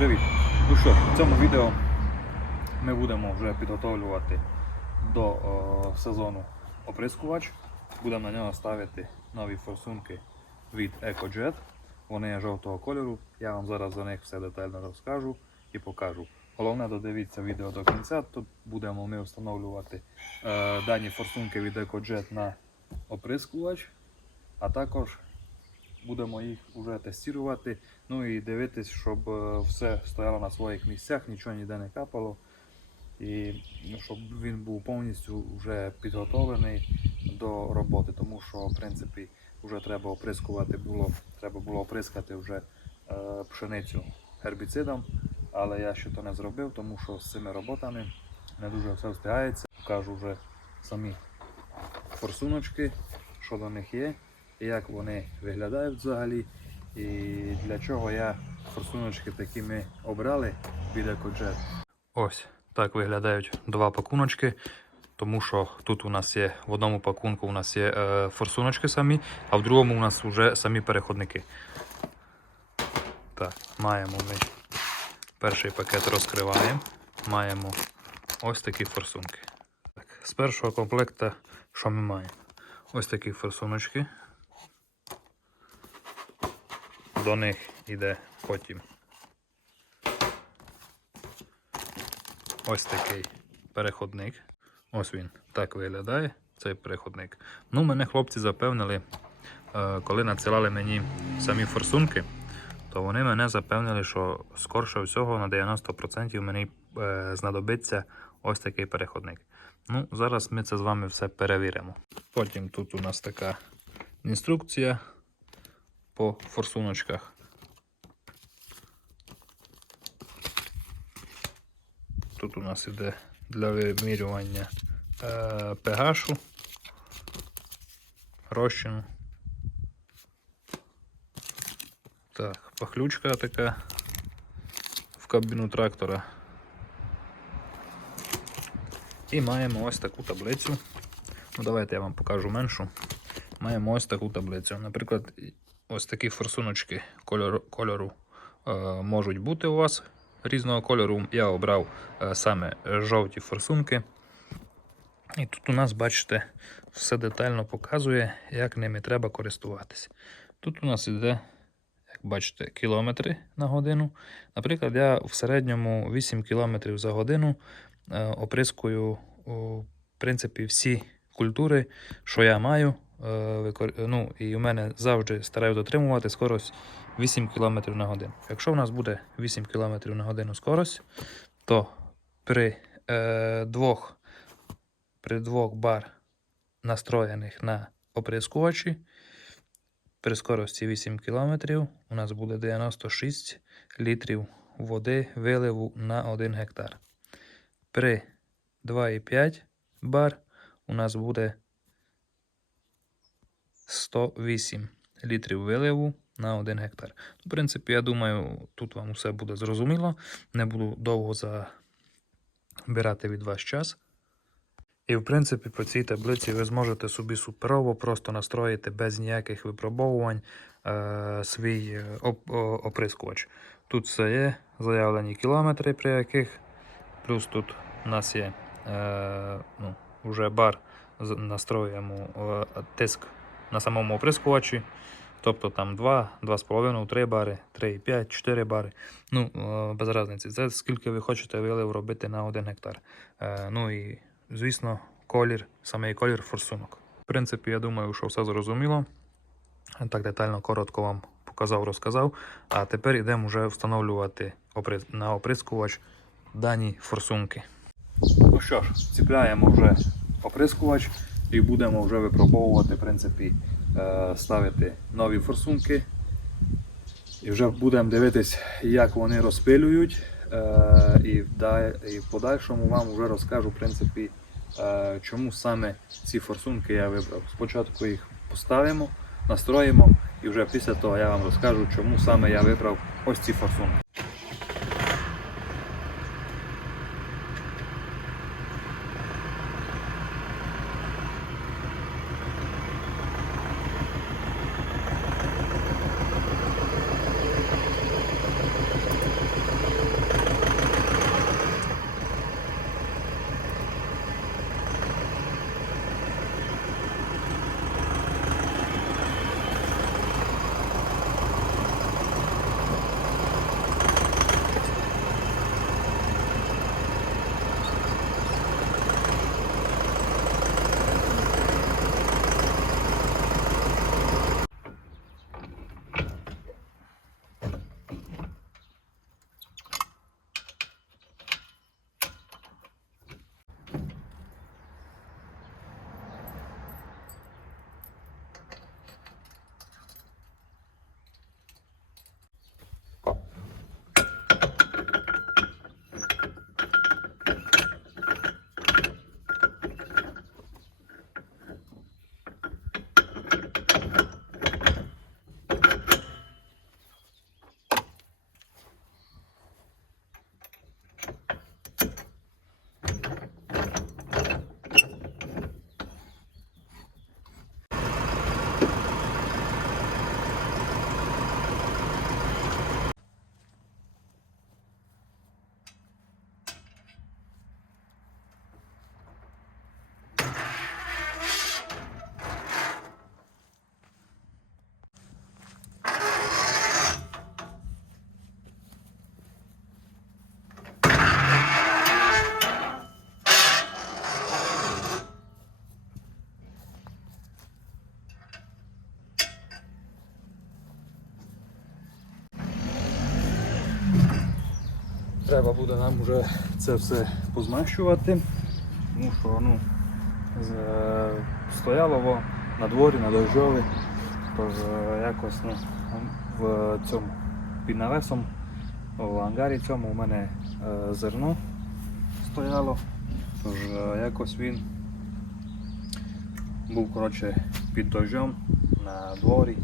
Привіт! Ну що, в цьому відео ми будемо вже підготовлювати до о, сезону оприскувач. Будемо на нього ставити нові форсунки від EcoJet. Вони жовтого кольору. Я вам зараз за них все детально розкажу і покажу. Головне, додивіться відео до кінця. Тут будемо ми встановлювати е, дані форсунки від EcoJet на оприскувач, а також будемо їх вже тестувати. Ну і дивитись, щоб е, все стояло на своїх місцях, нічого ніде не капало. І ну, щоб він був повністю вже підготовлений до роботи, тому що в принципі вже треба оприскувати було, треба було оприскати вже е, пшеницю гербіцидом, але я ще то не зробив, тому що з цими роботами не дуже все встигається. Покажу вже самі форсуночки, що до них є, і як вони виглядають взагалі, і для чого я форсуночки такі ми обрали від EcoJet. Ось так виглядають два пакуночки. Тому що тут у нас є в одному пакунку у нас є е, форсуночки самі, а в другому у нас вже самі переходники. Так, маємо ми перший пакет розкриваємо. Маємо ось такі форсунки. Так, з першого комплекта що ми маємо? Ось такі форсуночки. До них йде потім ось такий переходник. Ось він так виглядає, цей переходник. Ну, мене хлопці запевнили, е, коли надсилали мені самі форсунки, то вони мене запевнили, що скорше всього на 90% мені е, знадобиться ось такий переходник. Ну, зараз ми це з вами все перевіримо. Потім тут у нас така інструкція по форсуночках. Тут у нас іде для вимірювання е, pH, розчину. Так, пахлючка така в кабіну трактора. І маємо ось таку таблицю. Ну, давайте я вам покажу меншу. Маємо ось таку таблицю. Наприклад, ось такі форсуночки кольору, кольору е, можуть бути у вас різного кольору. Я обрав е, саме жовті форсунки. І тут у нас, бачите, все детально показує, як ними треба користуватися. Тут у нас іде, як бачите, кілометри на годину. Наприклад, я в середньому 8 км за годину е, оприскую у принципі всі культури, що я маю. Е, Ну, і у мене завжди стараюсь дотримувати скорость 8 км на годину. Якщо у нас буде 8 км на годину скорость, то при е, двох при двох бар настроєних на оприскувачі при скорості 8 км у нас буде 96 літрів води виливу на 1 гектар. При 2,5 бар у нас буде 108 літрів виливу на 1 гектар. В принципі, я думаю, тут вам усе буде зрозуміло. Не буду довго забирати від вас час. І в принципі по цій таблиці ви зможете собі суперово просто настроїти без ніяких випробовувань е, свій е, оп- оприскувач. Тут все є, заявлені кілометри, при яких, плюс тут у нас є е, ну, вже бар, настроюємо е, тиск на самому оприскувачі. Тобто там 2, 2,5, 3 бари, 3,5, 4 бари. Ну, е, без різниці. Це скільки ви хочете вилив робити на 1 гектар. Е, Ну і звісно, колір, саме колір форсунок. В принципі, я думаю, що все зрозуміло. Так детально, коротко вам показав, розказав. А тепер йдемо вже встановлювати на оприскувач дані форсунки. Ну що ж, ціпляємо вже оприскувач і будемо вже випробовувати, в принципі, е, ставити нові форсунки. І вже будемо дивитись, як вони розпилюють. Е, і, в подальшому вам вже розкажу, в принципі, е, чому саме ці форсунки я вибрав. Спочатку їх поставимо, настроїмо, і вже після того я вам розкажу, чому саме я вибрав ось ці форсунки. Треба буде нам вже це все позмащувати. Тому що ну, е, стояло на дворі, на дощові. Тож е, якось ну, в цьому під навесом в ангарі цьому у мене е, зерно стояло. Тож якось він був коротше, під дощом на дворі.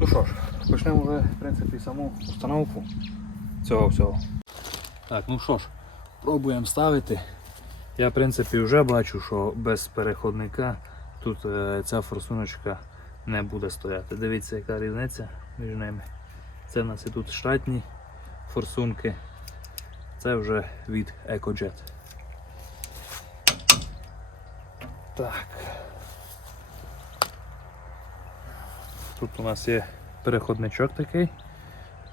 Ну що ж, почнемо вже в принципі саму установку цього всього. Так, ну що ж, пробуємо ставити. Я в принципі вже бачу, що без переходника тут е, ця форсуночка не буде стояти. Дивіться, яка різниця між ними. Це в нас і тут штатні форсунки. Це вже від EcoJet. Так. Тут у нас є переходничок такий.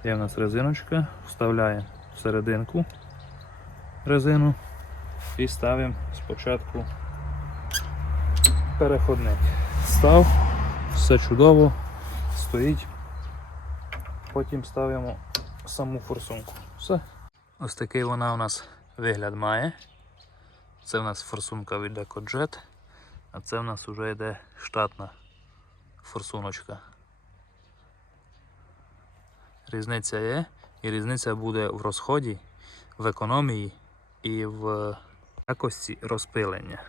Є в нас резиночка, вставляємо серединку резину і ставимо спочатку переходник. Став, все чудово, стоїть. Потім ставимо саму форсунку. Все. Ось такий вона у нас вигляд має. Це в нас форсунка від EcoJet, а це в нас вже йде штатна форсуночка. Різниця є, і різниця буде в розході, в економії і в якості розпилення.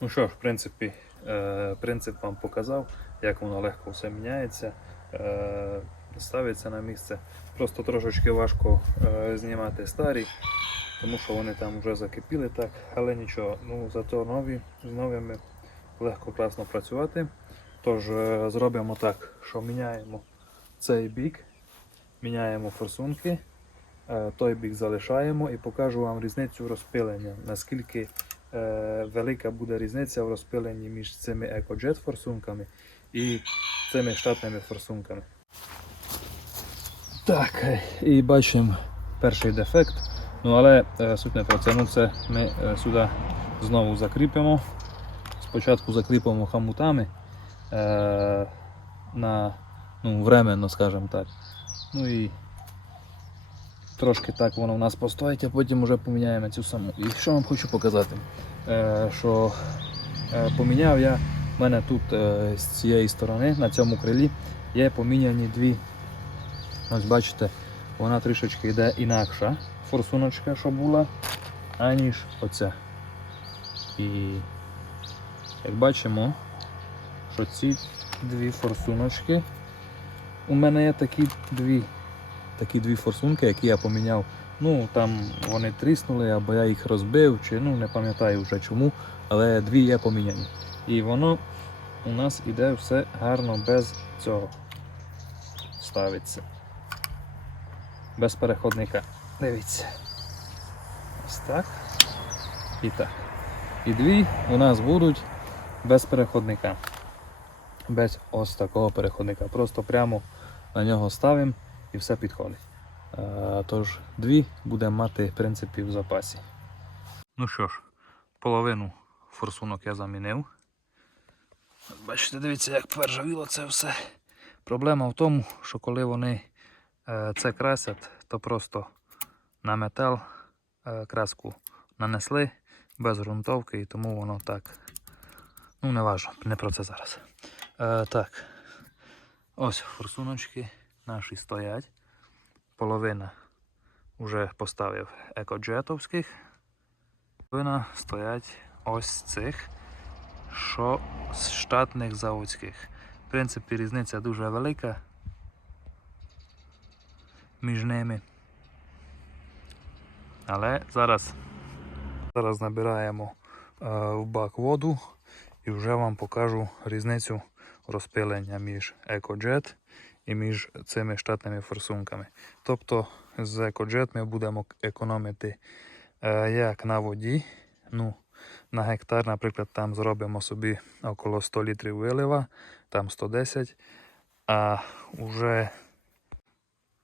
Ну що ж, в принципі, е, принцип вам показав, як воно легко все міняється, е, ставиться на місце. Просто трошечки важко е, знімати старі, тому що вони там вже закипіли так, але нічого. Ну зато нові з новими легко класно працювати. Тож зробимо так, що міняємо цей бік, міняємо форсунки, той бік залишаємо і покажу вам різницю розпилення, наскільки велика буде різниця в розпиленні між цими EcoJet форсунками і цими штатними форсунками. Так, е, і бачимо перший дефект. Ну але е, суть не про це. Ну, це ми е, сюди знову закріпимо. Спочатку закріпимо хамутами е, на ну, временно, скажімо так. Ну і трошки так воно у нас постоїть, а потім вже поміняємо цю саму. І що вам хочу показати, е, що е, поміняв я, в мене тут е, з цієї сторони, на цьому крилі, є поміняні дві. Ось бачите, вона трішечки йде інакша форсуночка, що була, аніж оця. І як бачимо, що ці дві форсуночки, у мене є такі дві такі дві форсунки, які я поміняв. Ну там вони тріснули, або я їх розбив, чи ну не пам'ятаю вже чому, але дві є поміняні. І воно у нас іде все гарно без цього. Ставиться. Без переходника. Дивіться. Ось так. І так. І дві у нас будуть без переходника. Без ось такого переходника. Просто прямо на нього ставимо і все підходить. Е, Тож дві будемо мати в принципі в запасі. Ну що ж, половину форсунок я замінив. Бачите, дивіться, як пережавіло це все. Проблема в тому, що коли вони е, це красять, то просто на метал е, краску нанесли без ґрунтовки і тому воно так. Ну, не важно, не про це зараз. Так. Ось форсуночки наші стоять. Половина вже поставив екоджетовських. Половина стоять ось цих, що з штатних заводських. В принципі, різниця дуже велика між ними. Але зараз, зараз набираємо е, в бак воду і вже вам покажу різницю розпилення між EcoJet і між цими штатними форсунками. Тобто з EcoJet ми будемо економити е, як на воді. Ну, на гектар, наприклад, там зробимо собі около 100 літрів вилива, там 110, а вже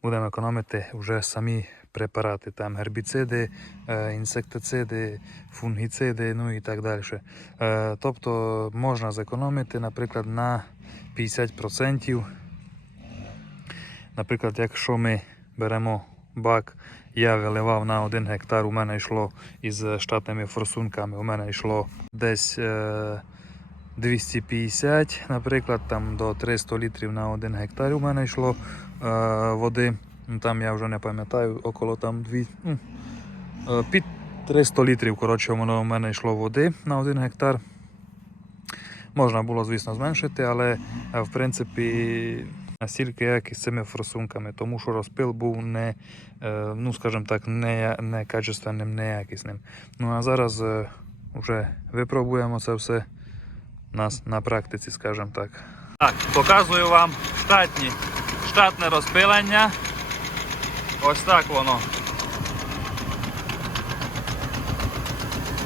будемо економити вже самі препарати, там гербіциди, е, інсектициди, фунгіциди, ну і так далі. Е, Тобто можна зекономити, наприклад, на 50%. Наприклад, якщо ми беремо бак, я виливав на 1 гектар, у мене йшло із штатними форсунками, у мене йшло десь е, 250, наприклад, там до 300 літрів на 1 гектар у мене йшло е, води. Ну, Там я вже не пам'ятаю, около там 2, ну, е, під 300 літрів, коротше, у мене йшло води на 1 гектар. Можна було, звісно, зменшити, але е, в принципі настільки як із цими форсунками, тому що розпил був не, е, ну скажімо так, не, не качественним, неякісним. Ну а зараз е, вже випробуємо це все нас на практиці, скажімо так. Так, показую вам штатні, штатне розпилення. Ось так воно.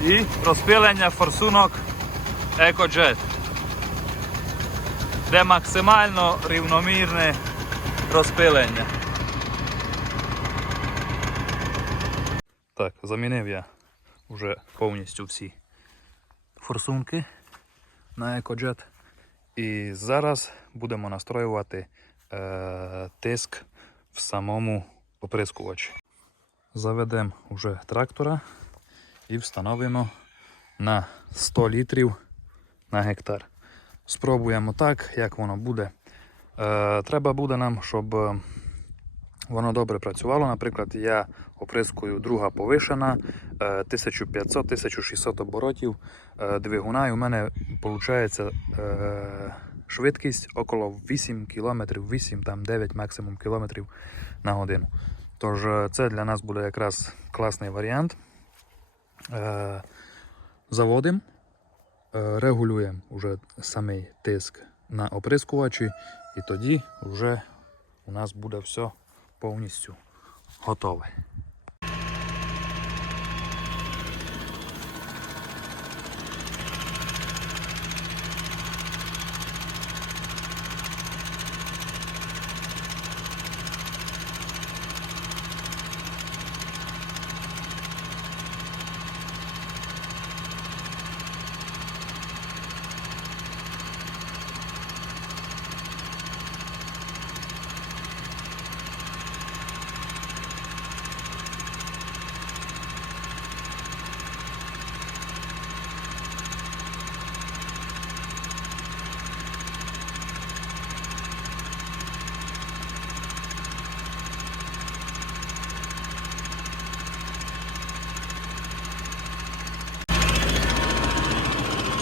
І розпилення форсунок EcoJet де максимально рівномірне розпилення. Так, замінив я вже повністю всі форсунки на EcoJet. І зараз будемо настроювати е, тиск в самому оприскувачі. Заведемо вже трактора і встановимо на 100 літрів на гектар. Спробуємо так, як воно буде. Е, треба буде нам, щоб е, воно добре працювало. Наприклад, я оприскую друга повишена е, 1500-1600 оборотів е, двигуна, і у мене виходить е, швидкість около 8 км, 8 там 9 максимум кілометрів на годину. Тож е, це для нас буде якраз класний варіант. Е, заводимо. Е, регулюємо вже самий тиск на оприскувачі, і тоді вже у нас буде все повністю готове.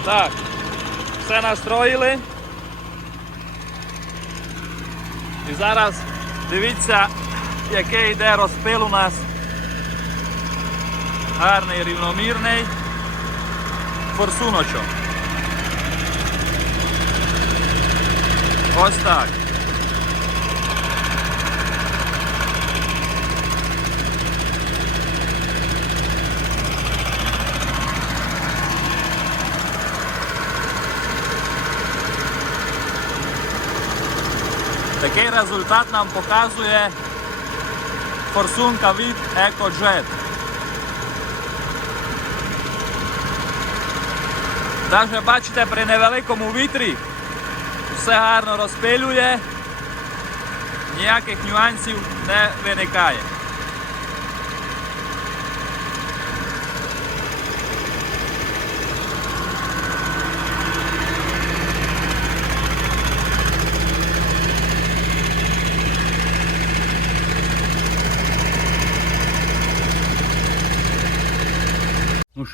Так, все настроїли. І зараз дивіться, який йде розпил у нас. Гарний рівномірний форсуночок. Ось так. Такий результат нам показує форсунка від EcoJet. Навіть бачите, при невеликому вітрі все гарно розпилює, ніяких нюансів не виникає.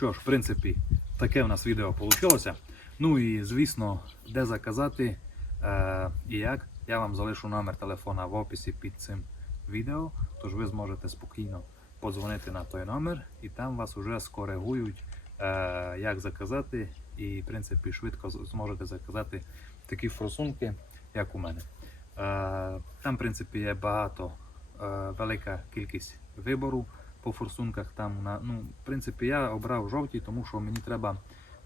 Що ж, в принципі, таке в нас відео вийшло. Ну і звісно, де заказати е, і як, я вам залишу номер телефона в описі під цим відео. Тож ви зможете спокійно подзвонити на той номер і там вас вже скоригують, е, як заказати. І в принципі швидко зможете заказати такі форсунки, як у мене. Там, в принципі, є багато, е, велика кількість вибору по форсунках. Там, на, ну, в принципі, я обрав жовті, тому що мені треба,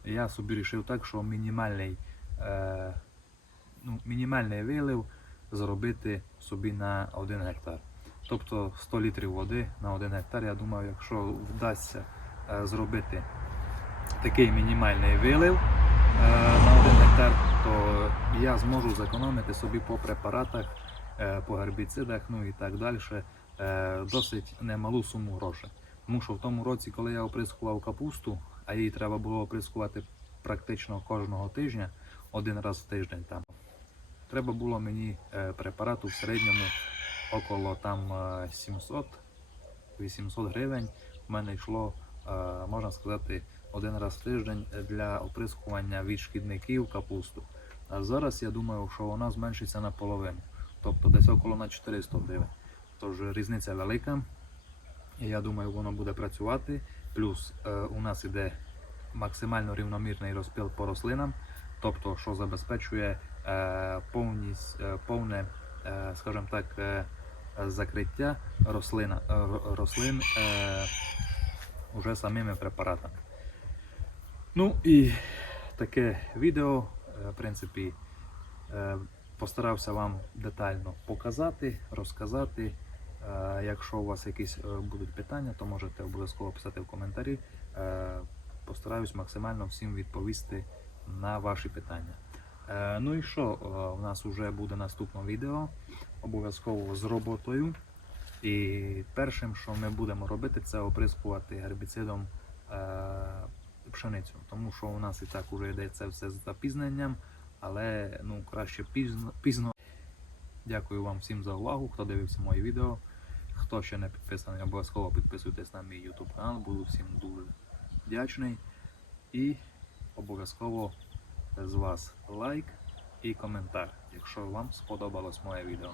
я собі вирішив так, що мінімальний, е, ну, мінімальний вилив зробити собі на 1 гектар. Тобто 100 літрів води на 1 гектар. Я думаю, якщо вдасться е, зробити такий мінімальний вилив е, на 1 гектар, то я зможу зекономити собі по препаратах, е, по гербіцидах, ну і так далі, досить немалу суму грошей. Тому що в тому році, коли я оприскував капусту, а її треба було оприскувати практично кожного тижня, один раз в тиждень там. Треба було мені е, препарату в середньому около там е, 700-800 гривень. У мене йшло, е, можна сказати, один раз в тиждень для оприскування від шкідників капусту. А зараз я думаю, що вона зменшиться наполовину, тобто десь около на 400 гривень. Тож різниця велика. Я думаю, воно буде працювати. Плюс е, у нас іде максимально рівномірний розпил по рослинам, тобто, що забезпечує е, повність, е, повне, скажімо так, закриття рослина, рослин уже самими препаратами. Ну і таке відео, в принципі, постарався вам детально показати, розказати. Е, Якщо у вас якісь е, будуть питання, то можете обов'язково писати в коментарі. Е, Постараюсь максимально всім відповісти на ваші питання. Ну і що, у нас вже буде наступне відео, обов'язково з роботою. І першим, що ми будемо робити, це оприскувати гербіцидом пшеницю. Тому що у нас і так вже йде це все з запізненням, але ну, краще пізно, пізно. Дякую вам всім за увагу, хто дивився моє відео. Хто ще не підписаний, обов'язково підписуйтесь на мій YouTube канал, буду всім дуже вдячний. І обов'язково з вас лайк і коментар, якщо вам сподобалось моє відео.